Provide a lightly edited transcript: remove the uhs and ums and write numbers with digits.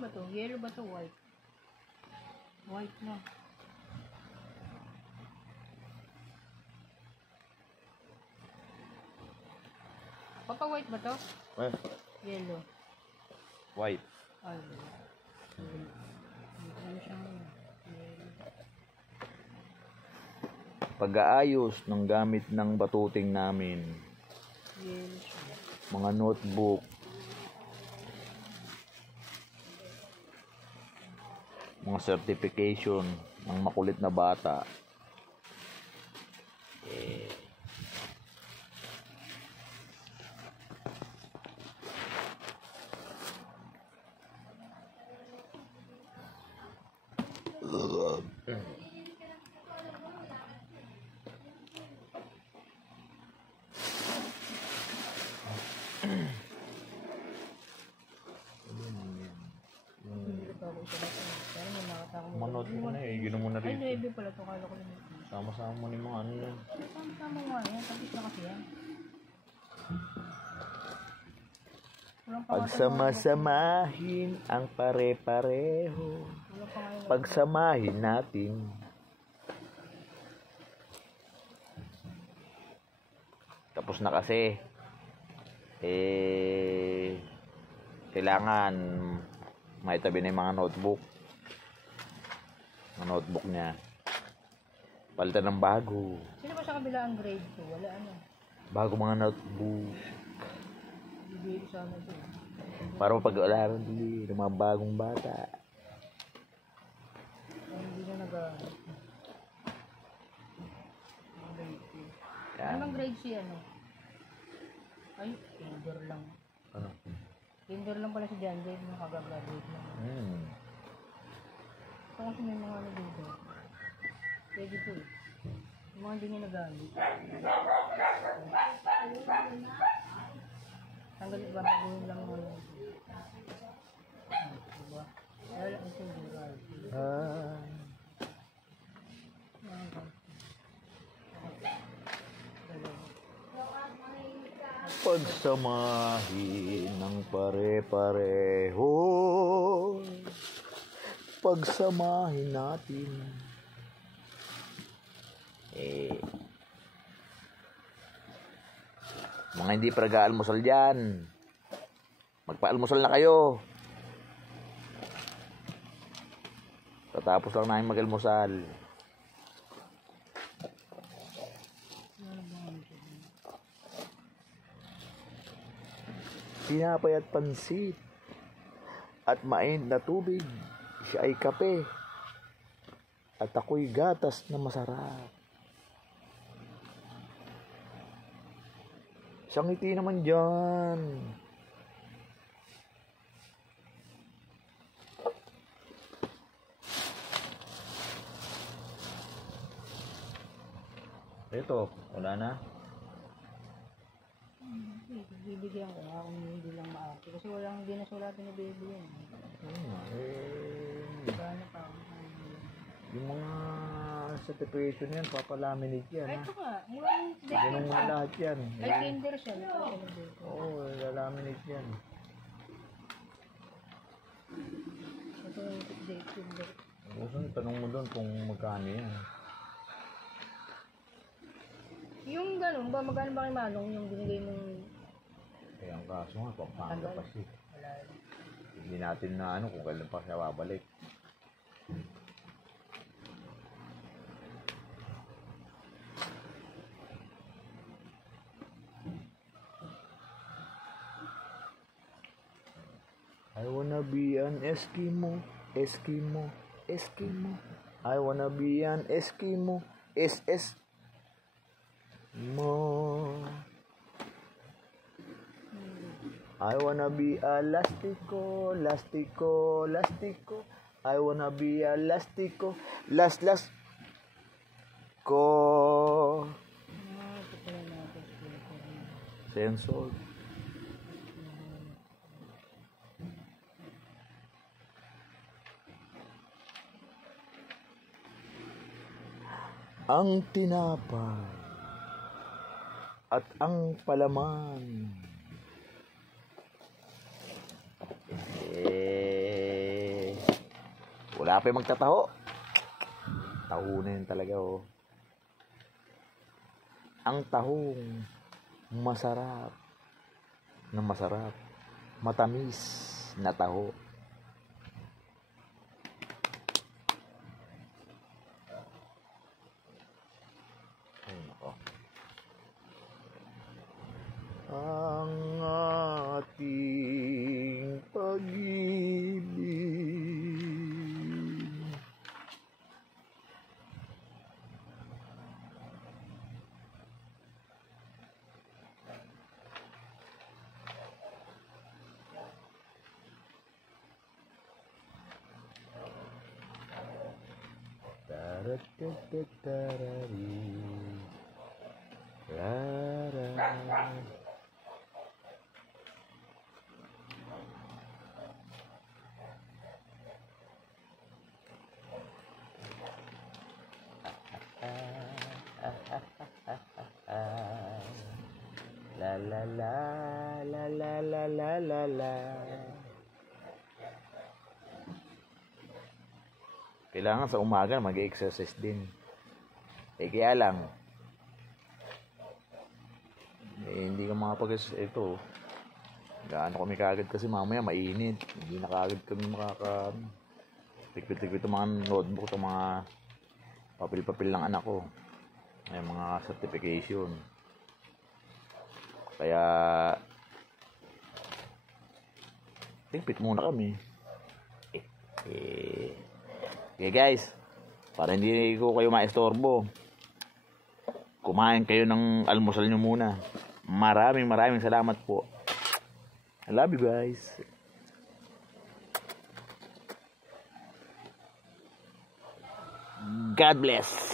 ba to? Yellow ba to? White? White na. Papa, white ba to? Eh, Yellow. white. Ay, ano siyang yellow. Pag-aayos ng gamit ng batuting namin. Yellow siya. Mga notebook. Mga certification ng makulit na bata. Manot mo na eh, gino mo na Ay, rin. 9 pala to. Kala ko lang. Sama-sama mo ni mga ano yan. Sama nga yan. Tapos na kasi yan. Pagsama-samahin ang pare-pareho. Pagsamahin natin. Tapos na kasi. Kailangan maitabi na yung mga notebook. Mga notebook niya. Palitan ng bago. Sino ba sa kabila ang grade 2? Wala ano. Bago mga notebook. Bibigay ko sana ito. Para mapag-aalaran din ng mga bagong bata. Ay, hindi na nag-aaral. Yan. Anong grade C ano? Ay, kinder lang. Ano? Kinder lang pala si John Jay nung kagagraduate na. Ito kasi may mga ano dito. Pwede po eh. Yung mga hindi niya nagamit. Tanggalin ba? Baguhin lang mo yun. Diba? Wala ito yung Pagsamahin ng pare-pareho. Pagsamahin natin. Mga hindi pa nag-aalmusal dyan, magpa-almusal na kayo. Tatapos lang namin mag-almusal. Tinapay at pansit at mainit na tubig. Siya ay kape at ako'y gatas na masarap. Siyang ngiti naman dyan. Ito, wala na. Bibigyan ko nga kung hindi lang maarte. Kasi walang hindi nasulatin ni baby yan. Gano'n pa ako. Yung mga certification yan, papalaminate yan. Ay, ito nga. Yung Ganun mo lahat yan. ay, kinder siya. Oo, lalaminate yan. Ito yung date kinder. Gusto nyo, tanong mo doon kung magkano yan. Yung gano'n ba, magkano ba kay Manong yung binigay mong... Kaya ang kaso nga, pampanga pa siya. Wala. Hindi natin na ano kung kailan pa siya babalik. I wanna be an Eskimo, Eskimo, Eskimo. I wanna be an Eskimo, SS. Mo. I wanna be a lastico, lastico, lastico. I wanna be a lastico, last ko. Sensor. Ang tinapay at ang palaman. Wala pa yung magtataho. Taho na yun talaga, oh. Ang tahong masarap. Na masarap. Matamis na taho. Ay, nako. Ang ating pag-ibig. Taratatatarari. Rara. La la la la la la la la la. Kailangan sa umaga mag-exercise din. Kaya lang hindi ka makapag-exercise ito. Gaano kami kagad kasi mamaya mainit. Hindi na kagad kami tikpit-tikpit ng mga notebook, ng mga papel-papel ng anak ko. Ay mga certification. Kaya tikpit muna kami. Okay guys, para hindi ko kayo maistorbo, kumain kayo ng almusal nyo muna. Maraming salamat po. I love you guys. God bless.